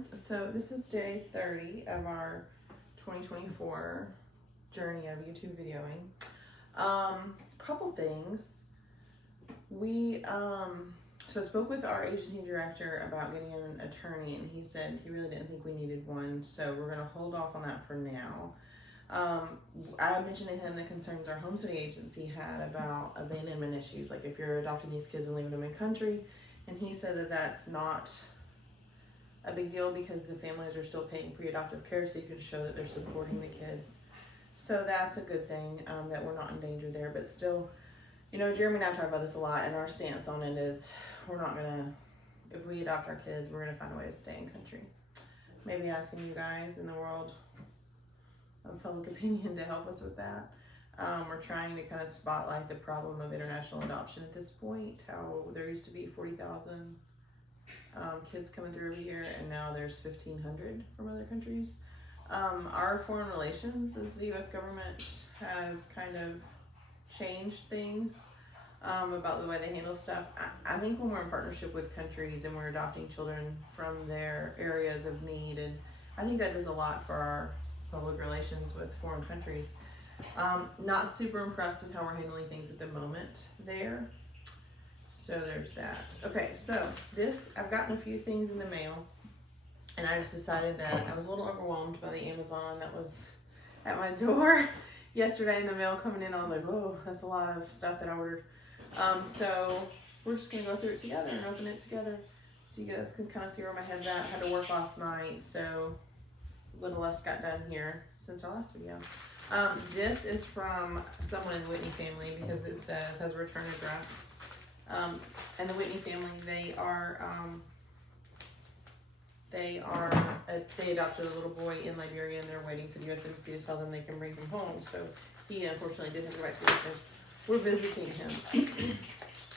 friends. So this is day 30 of our 2024 journey of YouTube videoing. Couple things. We so spoke with our agency director about getting an attorney, and he said he really didn't think we needed one, so we're gonna hold off on that for now. I mentioned to him the concerns our homesteading agency had about abandonment issues, like if you're adopting these kids and leaving them in country, and he said that that's not a big deal because the families are still paying pre-adoptive care, so you can show that they're supporting the kids. So that's a good thing, that we're not in danger there. But still, you know, Jeremy and I talk about this a lot, and our stance on it is we're not gonna, if we adopt our kids, we're gonna find a way to stay in country. Maybe asking you guys in the world of public opinion to help us with that. We're trying to kind of spotlight the problem of international adoption at this point, how there used to be 40,000 kids coming through every year, and now there's 1,500 from other countries. Our foreign relations as the U.S. government has kind of changed things about the way they handle stuff. I think when we're in partnership with countries and we're adopting children from their areas of need, and I think that does a lot for our public relations with foreign countries. Not super impressed with how we're handling things at the moment there. So there's that. Okay, so I've gotten a few things in the mail, and I just decided that I was a little overwhelmed by the Amazon that was at my door yesterday in the mail coming in. I was like, whoa, that's a lot of stuff that I ordered. So we're just gonna go through it together and open it together so you guys can kind of see where my head's at. I had to work last night, so a little less got done here since our last video. This is from someone in the Whitney family because it says has return address. And the Whitney family, they adopted a little boy in Liberia, and they're waiting for the U.S. Embassy to tell them they can bring him home. So he unfortunately didn't go back to the U.S. We're visiting him,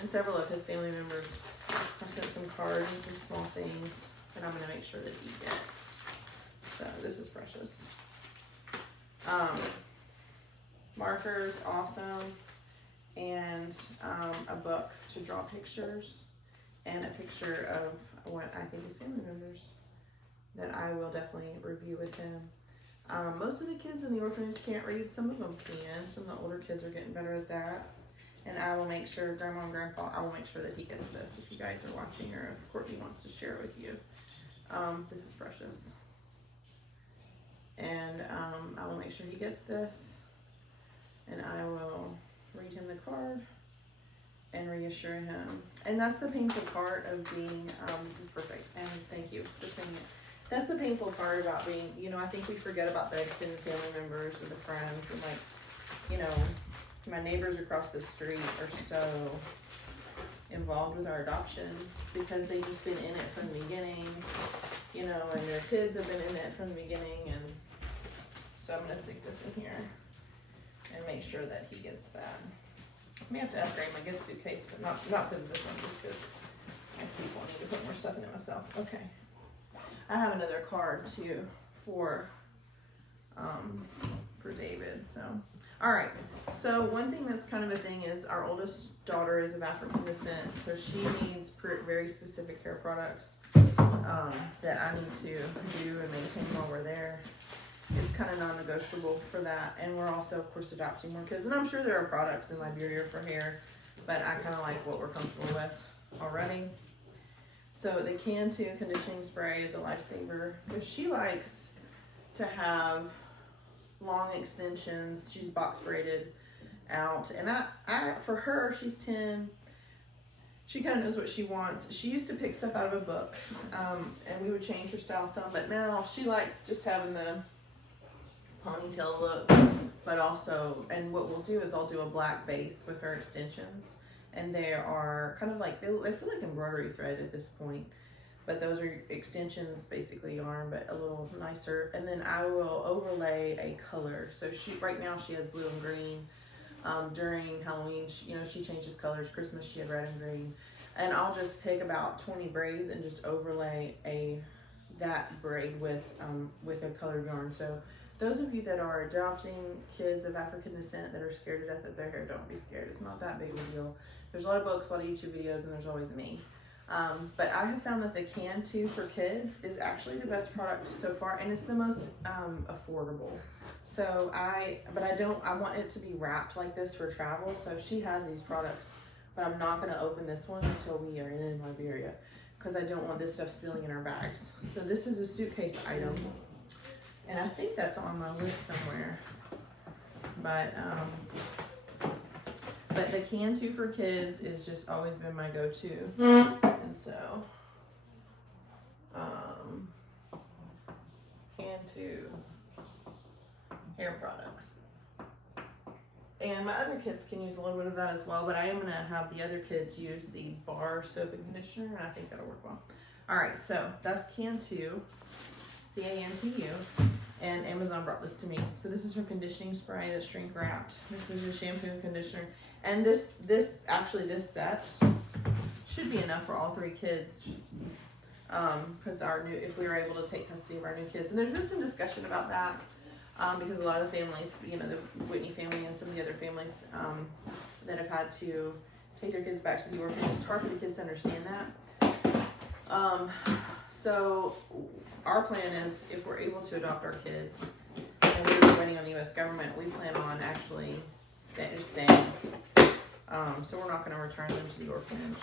and several of his family members have sent some cards and some small things that I'm going to make sure that he gets. So this is precious. Markers, awesome. And a book to draw pictures, and a picture of what I think is family members that I will definitely review with him. Most of the kids in the orphanage can't read. Some of them can. Some of the older kids are getting better at that. And I will make sure, Grandma and Grandpa, I will make sure that he gets this if you guys are watching, or if Courtney wants to share it with you. This is precious. And I will make sure he gets this, and I will read him the card and reassure him. And that's the painful part of being, this is perfect, and thank you for saying it. That's the painful part about being, you know, I think we forget about the extended family members and the friends, and like, you know, my neighbors across the street are so involved with our adoption because they've just been in it from the beginning, you know, and their kids have been in it from the beginning. And so I'm gonna stick this in here and make sure that he gets that. I may have to upgrade my gift suitcase, but not because of this one, just because I keep wanting to put more stuff in it myself. Okay. I have another card too for David. So, all right. So one thing that's kind of a thing is our oldest daughter is of African descent, so she needs very specific hair products that I need to do and maintain while we're there. It's kind of non-negotiable for that, and we're also, of course, adopting more kids. And I'm sure there are products in Liberia for hair, but I kind of like what we're comfortable with already. So the Can2 conditioning spray is a lifesaver because she likes to have long extensions. She's box braided out, and I for her, she's 10. She kind of knows what she wants. She used to pick stuff out of a book, and we would change her style some, but now she likes just having the ponytail look, but also, and what we'll do is I'll do a black base with her extensions, and they are kind of like, they feel like embroidery thread at this point, but those are extensions, basically yarn, but a little nicer. And then I will overlay a color. So right now she has blue and green. During Halloween, she changes colors. Christmas she had red and green, and I'll just pick about 20 braids and just overlay that braid with a colored yarn. So those of you that are adopting kids of African descent that are scared to death of their hair, don't be scared. It's not that big of a deal. There's a lot of books, a lot of YouTube videos, and there's always me. But I have found that the Can 2 for kids is actually the best product so far, and it's the most affordable. So I want it to be wrapped like this for travel. So she has these products, but I'm not going to open this one until we are in Liberia, because I don't want this stuff spilling in our bags. So this is a suitcase item, and I think that's on my list somewhere. But the Can 2 for kids is just always been my go-to. And so, Can 2 hair products. And my other kids can use a little bit of that as well, but I am going to have the other kids use the bar soap and conditioner, and I think that'll work well. All right, so that's Can 2, C-A-N-T-U. And Amazon brought this to me. So this is her conditioning spray that's shrink wrapped. This is a shampoo and conditioner. And this set should be enough for all 3 kids. Because if we were able to take custody of our new kids. And there's been some discussion about that. Because a lot of the families, you know, the Whitney family and some of the other families that have had to take their kids back to the orphanage, it's hard for the kids to understand that. So our plan is, if we're able to adopt our kids, and we're waiting on the U.S. government, we plan on actually staying. So we're not going to return them to the orphanage.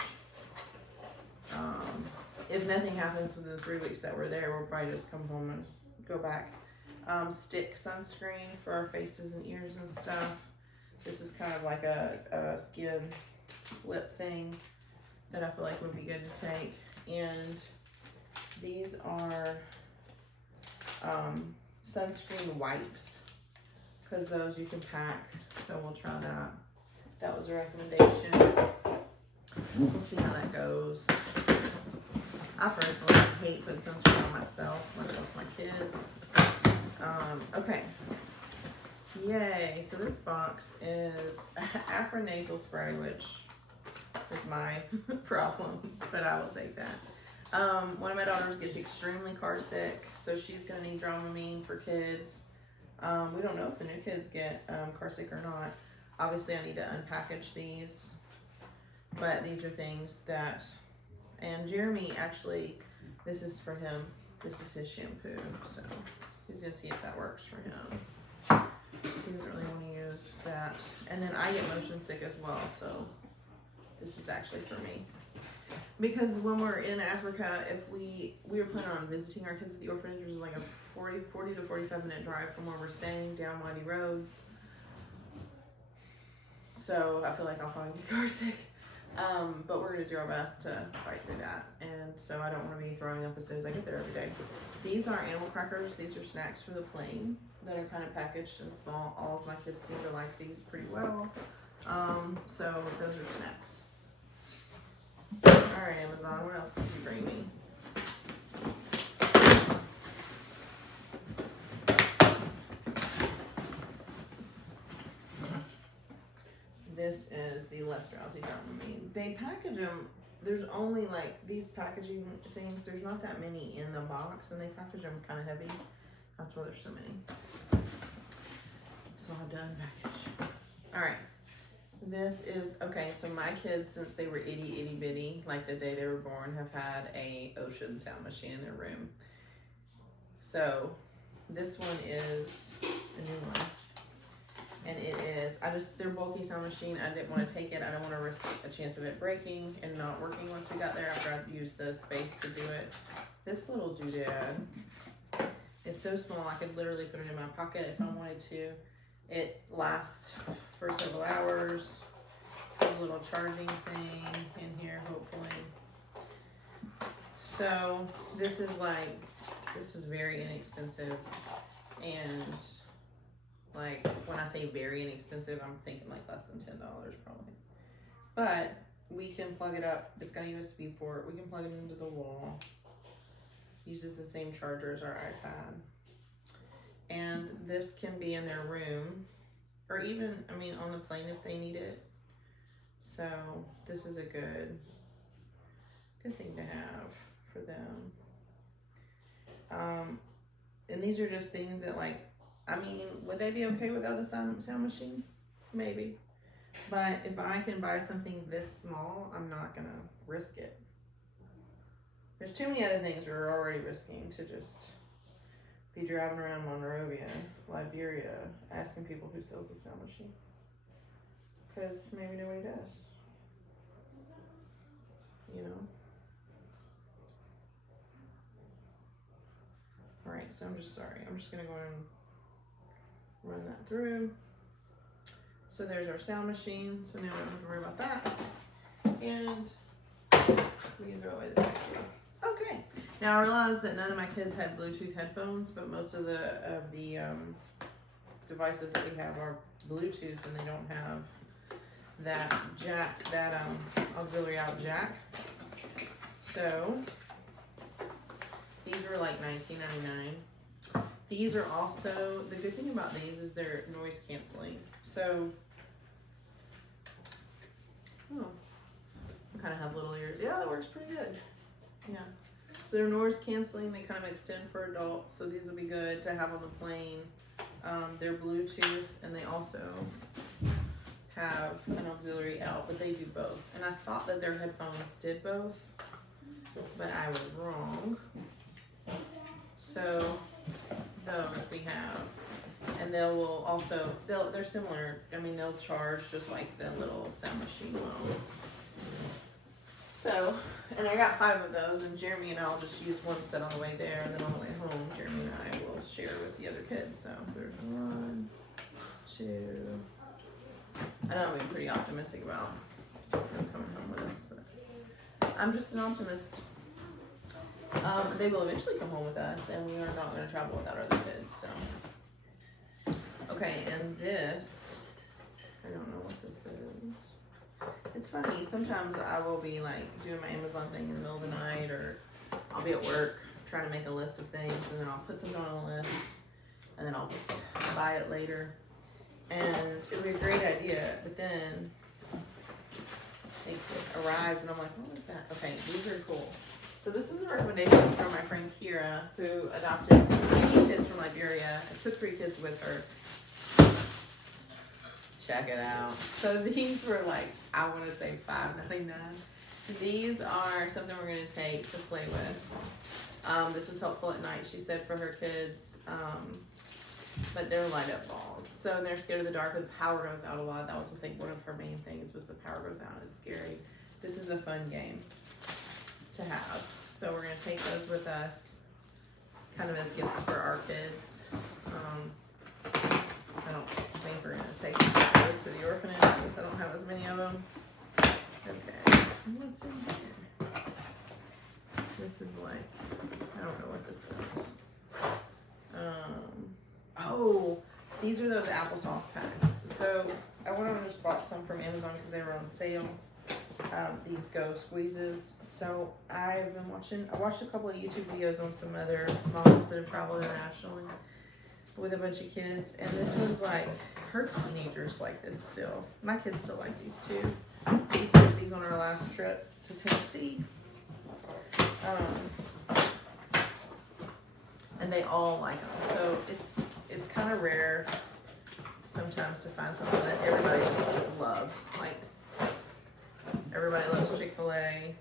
If nothing happens within the 3 weeks that we're there, we'll probably just come home and go back. Stick sunscreen for our faces and ears and stuff. This is kind of like a skin lip thing that I feel like would be good to take. And these are sunscreen wipes, because those you can pack, so we'll try that. That was a recommendation. We'll see how that goes. I personally hate putting sunscreen on myself, much less my kids. Okay. Yay. So this box is Afro nasal spray, which is my problem, but I will take that. One of my daughters gets extremely car sick, so she's going to need Dramamine for kids. We don't know if the new kids get car sick or not. Obviously, I need to unpackage these, but these are things that, and Jeremy, actually, this is for him. This is his shampoo, so he's going to see if that works for him. He doesn't really want to use that. And then I get motion sick as well, so this is actually for me. Because when we're in Africa, if we were planning on visiting our kids at the orphanage, which is like a 40 to 45 minute drive from where we're staying, down windy roads. So I feel like I'll probably get car sick. But we're going to do our best to fight through that. And so I don't want to be throwing up as soon as I get there every day. These are animal crackers. These are snacks for the plane that are kind of packaged and small. All of my kids seem to like these pretty well. So those are snacks. Alright, Amazon, what else did you bring me? This is the less drowsy Dramamine. They package them, there's only like these packaging things, there's not that many in the box, and they package them kind of heavy. That's why there's so many. So I'll have to unpackage. Alright. This is, okay, so my kids, since they were itty bitty, like the day they were born, have had a Ocean sound machine in their room. So this one is a new one. And it is, they're bulky sound machine. I didn't want to take it. I don't want to risk a chance of it breaking and not working once we got there after I'd used the space to do it. This little doodad, it's so small I could literally put it in my pocket if I wanted to. It lasts for several hours. There's a little charging thing in here, hopefully. So this was very inexpensive, and like when I say very inexpensive, I'm thinking like less than $10 probably. But we can plug it up. It's got a USB port. We can plug it into the wall. Uses the same charger as our iPad. And this can be in their room, or even, I mean, on the plane if they need it. So this is a good thing to have for them. And these are just things that, like, I mean, would they be okay without the sound machine? Maybe. But if I can buy something this small, I'm not gonna risk it. There's too many other things we're already risking to just be driving around Monrovia, Liberia, asking people who sells a sound machine. Because maybe nobody does. You know? Alright, so I'm just sorry. I'm just going to go and run that through. So there's our sound machine. So now we don't have to worry about that. And we can throw away the battery. Okay. Now I realized that none of my kids had Bluetooth headphones, but most of the devices that we have are Bluetooth, and they don't have that jack, that auxiliary out jack. So these were like $19.99. These are also, the good thing about these is they're noise canceling. So, oh, I kind of have little ears. Yeah, that works pretty good. Yeah. So they're noise canceling. They kind of extend for adults. So these will be good to have on the plane. They're Bluetooth, and they also have an auxiliary out, but they do both. And I thought that their headphones did both, but I was wrong. So those we have, and they're similar. I mean, they'll charge just like the little sound machine will. So, and I got 5 of those, and Jeremy and I'll just use one set on the way there, and then on the way home, Jeremy and I will share with the other kids. So there's 1, 2. I know I'm being pretty optimistic about them coming home with us, but I'm just an optimist. They will eventually come home with us, and we are not going to travel without our other kids. So, okay, and this, I don't know what this is. It's funny, sometimes I will be like doing my Amazon thing in the middle of the night, or I'll be at work trying to make a list of things, and then I'll put something on a list, and then I'll buy it later. And it would be a great idea, but then it arrives, and I'm like, what is that? Okay, these are cool. So this is a recommendation from my friend Kira, who adopted 3 kids from Liberia. I took 3 kids with her. Check it out. So these were like, I want to say $5.99. These are something we're going to take to play with. This is helpful at night, she said, for her kids. But they're light up balls. So they're scared of the dark, but the power goes out a lot. That was, I think, one of her main things was the power goes out. It's scary. This is a fun game to have. So we're going to take those with us, kind of as gifts for our kids. I don't think we're going to take those to the orphanage since I don't have as many of them. Okay, what's in here? This is like, I don't know what this is. Oh, these are those applesauce packs. So I went over and just bought some from Amazon because they were on sale. These Go Squeezes. So I watched a couple of YouTube videos on some other moms that have traveled internationally with a bunch of kids, and this was like, her teenagers like this still. My kids still like these too. We did these on our last trip to Tennessee. And they all like them. So it's kind of rare sometimes to find something that everybody just loves. Like, everybody loves Chick-fil-A,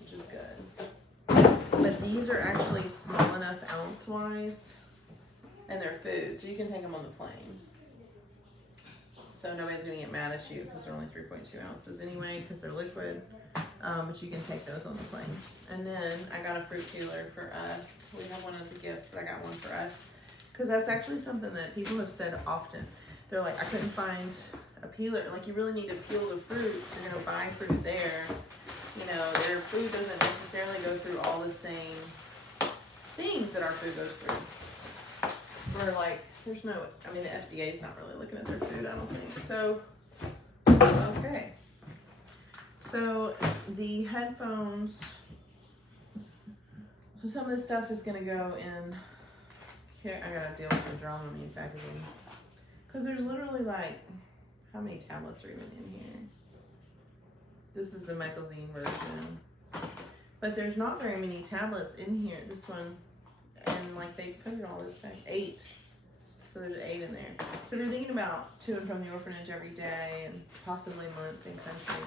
which is good. But these are actually small enough ounce-wise, and they're food, so you can take them on the plane. So nobody's gonna get mad at you because they're only 3.2 ounces anyway, because they're liquid. But you can take those on the plane. And then I got a fruit peeler for us. We have one as a gift, but I got one for us. Because that's actually something that people have said often. They're like, I couldn't find a peeler. Like, you really need to peel the fruit. You're going to buy fruit there. You know, their food doesn't necessarily go through all the same things that our food goes through. We're like, there's no, I mean, the FDA's not really looking at their food, I don't think. So, okay. So the headphones, so some of this stuff is going to go in here. I got to deal with the Dramamine packaging. Because there's literally like, how many tablets are even in here? This is the Meclizine version. But there's not very many tablets in here. This one, and like they put it all this back. 8. So there's 8 in there. So they're thinking about to and from the orphanage every day and possibly months in country.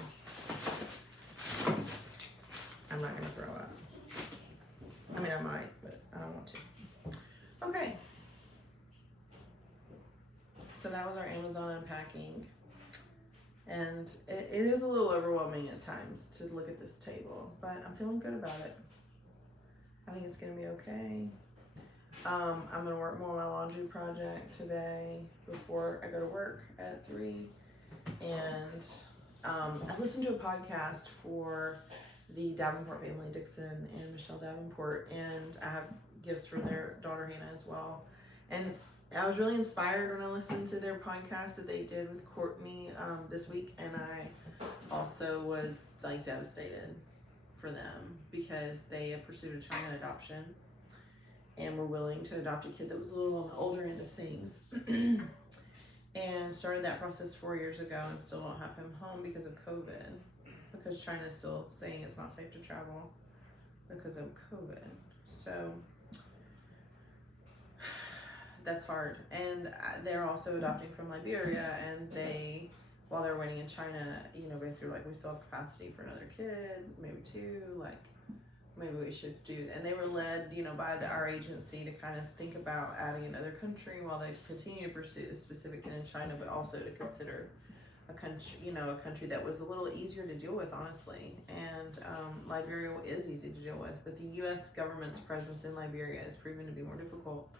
I'm not going to throw up. unpacking. And it is a little overwhelming at times to look at this table, but I'm feeling good about it. I think it's gonna be okay. I'm gonna work more on my laundry project today before I go to work at 3. And I listened to a podcast for the Davenport family, Dixon and Michelle Davenport, and I have gifts for their daughter Hannah as well. And I was really inspired when I listened to their podcast that they did with Courtney this week, and I also was like devastated for them because they have pursued a China adoption and were willing to adopt a kid that was a little on the older end of things. And started that process 4 years ago and still don't have him home because of COVID, because China is still saying it's not safe to travel because of COVID. So that's hard. And they're also adopting from Liberia, and they, while they're waiting in China, you know, basically like, we still have capacity for another kid, maybe 2, like maybe we should do. And they were led, you know, by our agency to kind of think about adding another country while they continue to pursue a specific kid in China, but also to consider a country, you know, a country that was a little easier to deal with, honestly. And Liberia is easy to deal with, but the U.S. government's presence in Liberia is proven to be more difficult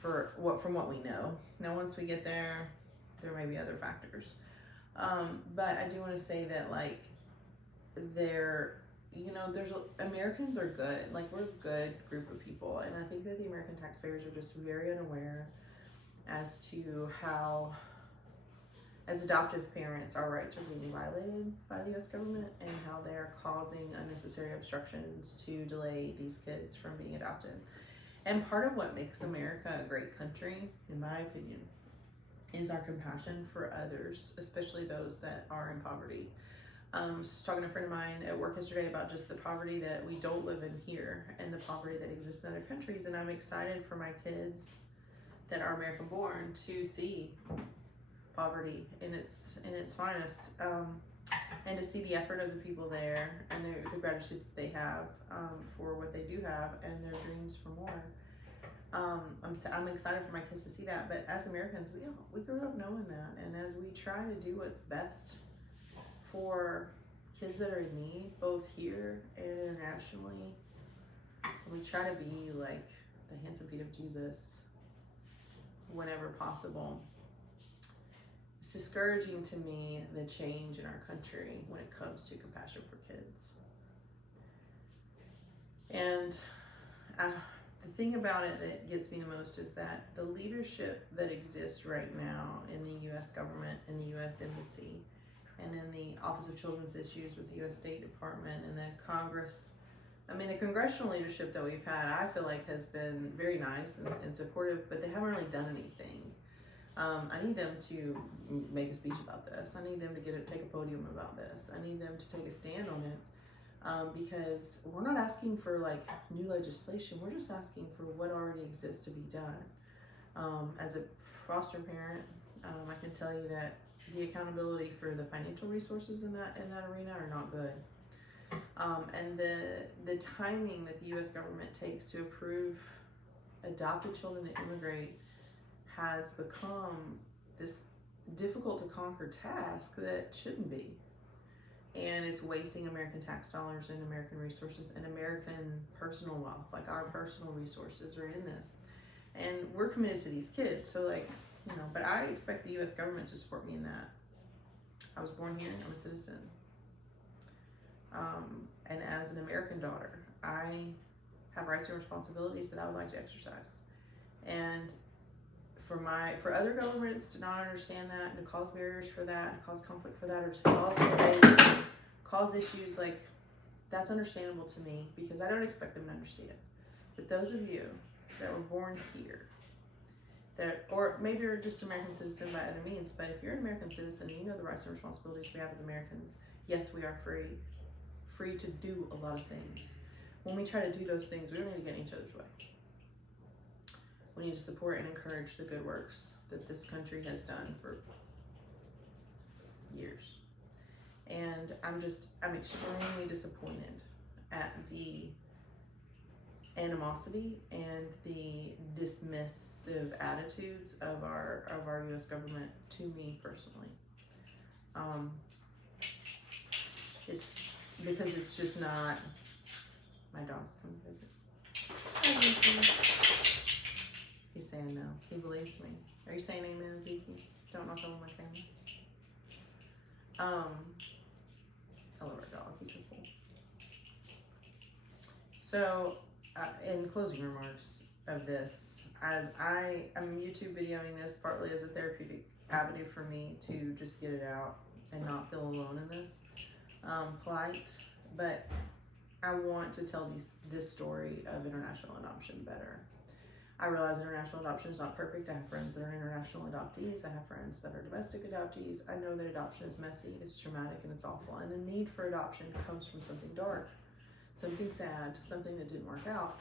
from what we know. Now, once we get there, there may be other factors. But I do want to say that, like, Americans are good. Like, we're a good group of people, and I think that the American taxpayers are just very unaware as to how, as adoptive parents, our rights are being violated by the U.S. government, and how they are causing unnecessary obstructions to delay these kids from being adopted. And part of what makes America a great country, in my opinion, is our compassion for others, especially those that are in poverty. I was talking to a friend of mine at work yesterday about just the poverty that we don't live in here and the poverty that exists in other countries. And I'm excited for my kids that are American born to see poverty in its finest, and to see the effort of the people there and the gratitude that they have for what they do have and their dreams for more. I'm excited for my kids to see that. But as Americans, we grew up knowing that, and as we try to do what's best for kids that are in need, both here and internationally, we try to be like the hands and feet of Jesus whenever possible. It's discouraging to me, the change in our country when it comes to compassion for kids. And the thing about it that gets me the most is that the leadership that exists right now in the U.S. government, in the U.S. Embassy, and in the Office of Children's Issues with the U.S. State Department and the Congress, the congressional leadership that we've had, I feel like has been very nice and supportive, but they haven't really done anything. I need them to make a speech about this. I need them to take a podium about this. I need them to take a stand on it, because we're not asking for like new legislation. We're just asking for what already exists to be done. As a foster parent, I can tell you that the accountability for the financial resources in that arena are not good. And the timing that the U.S. government takes to approve adopted children that immigrate has become this difficult to conquer task that shouldn't be. And it's wasting American tax dollars and American resources and American personal wealth. Like, our personal resources are in this. And we're committed to these kids. So, like, but I expect the U.S. government to support me in that. I was born here, I'm a citizen. And as an American daughter, I have rights and responsibilities that I would like to exercise. And for other governments to not understand that, and to cause barriers for that, and cause conflict for that, or to cause issues, like, that's understandable to me, because I don't expect them to understand. But those of you that were born here, or maybe you're just an American citizen by other means, but if you're an American citizen, you know the rights and responsibilities we have as Americans. Yes, we are free to do a lot of things. When we try to do those things, we don't need to get in each other's way. We need to support and encourage the good works that this country has done for years. And I'm extremely disappointed at the animosity and the dismissive attitudes of our U.S. government to me personally. It's because it's just not. My dog's coming to visit. He's saying no. He believes me. Are you saying amen, Zeke? Don't knock over my camera. I love our dog. He's so cool. So, in closing remarks of this, as I'm YouTube videoing this partly as a therapeutic avenue for me to just get it out and not feel alone in this plight, but I want to tell this story of international adoption better. I realize international adoption is not perfect. I have friends that are international adoptees. I have friends that are domestic adoptees. I know that adoption is messy, it's traumatic, and it's awful. And the need for adoption comes from something dark, something sad, something that didn't work out.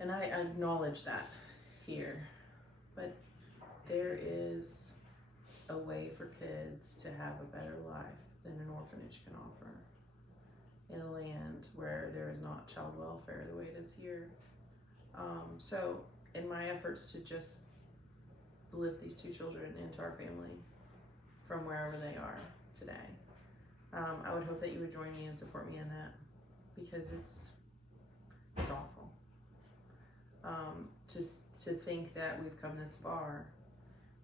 And I acknowledge that here. But there is a way for kids to have a better life than an orphanage can offer in a land where there is not child welfare the way it is here. So in my efforts to just lift these two children into our family from wherever they are today, I would hope that you would join me and support me in that, because it's awful. To think that we've come this far,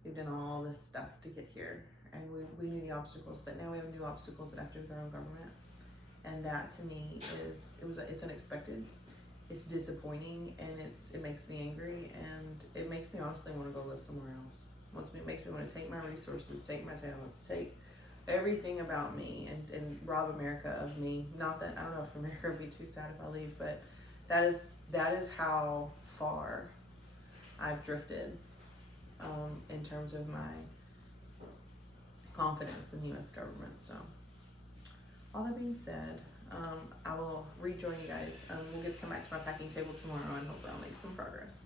we've done all this stuff to get here, and we knew the obstacles, but now we have new obstacles that have to do with our own government, and that to me it's unexpected. It's disappointing, and it makes me angry, and it makes me honestly want to go live somewhere else. It makes me want to take my resources, take my talents, take everything about me, and rob America of me. Not that, I don't know if America would be too sad if I leave, but that is how far I've drifted in terms of my confidence in the U.S. government. So, all that being said, I will rejoin you guys. We'll get to come back to my packing table tomorrow, and hopefully I'll make some progress.